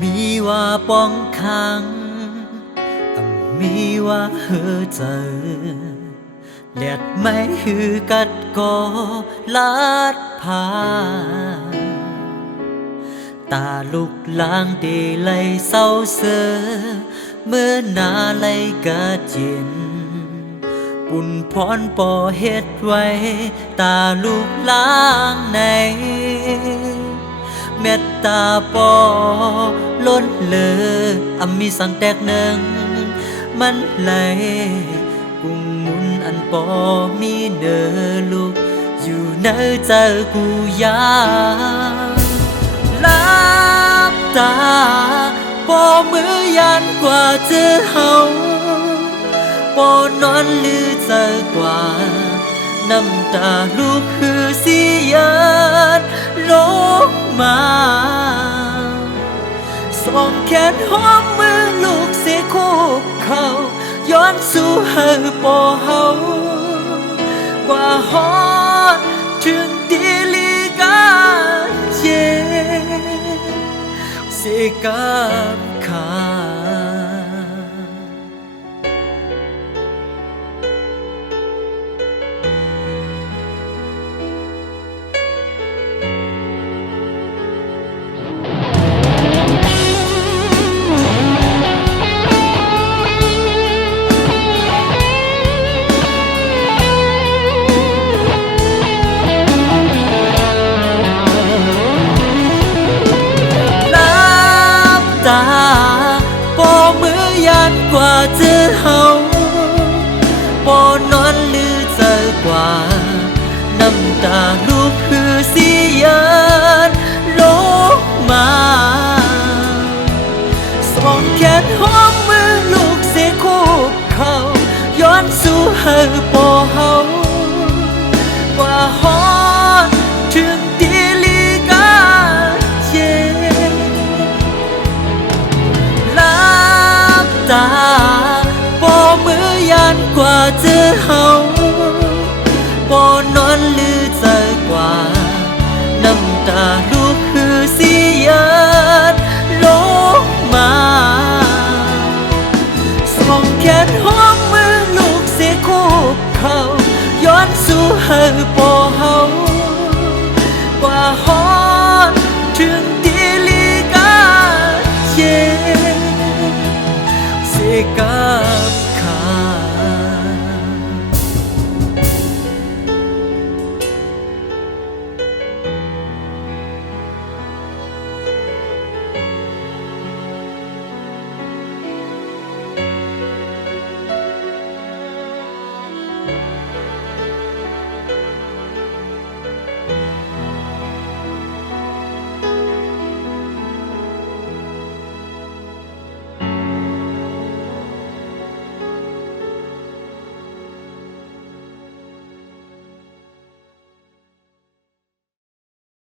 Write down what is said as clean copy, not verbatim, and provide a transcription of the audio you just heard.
มีว่าป้องขังมีว่าเฮอเจอเลียดไม่ฮือกัดกอลาดพาตาลุกลางเดลัยเศร้าเสือเมื่อนาไลกะจินปุ่นพรปอเฮ็ดไว้ตาลูกล้างในเม็ดตาปอล้นเลอมีสังแตกหนึ่งมันไหลกุ้งมุนอันปอมีเนอลูกอยู่เนอเจอกูยาลับตาปอมือยันกว่าเจอเฮาปอนอนลือเจอกว่าน้ำตาลูกคือสิยันลงมาสองแขนหอมมือลูกเสียคุกเขาย้อนสู่เฮาปอเฮากว่าฮอดถึงดีลีกาเย่เสกับขาตาปอมือยันกว่าเจอเฮาปอนอนลือเจอกว่าน้ำตาลูกคือสิยันลงมาสองแขนหอมมือลูกเสียคุกเขาย้อนสู่เฮาปอเฮากว่าฮอดถึงดีลีกาเย่ตาปอมือยันกว่าเจอเฮาปอนอนลือเจอกว่าน้ำตาลู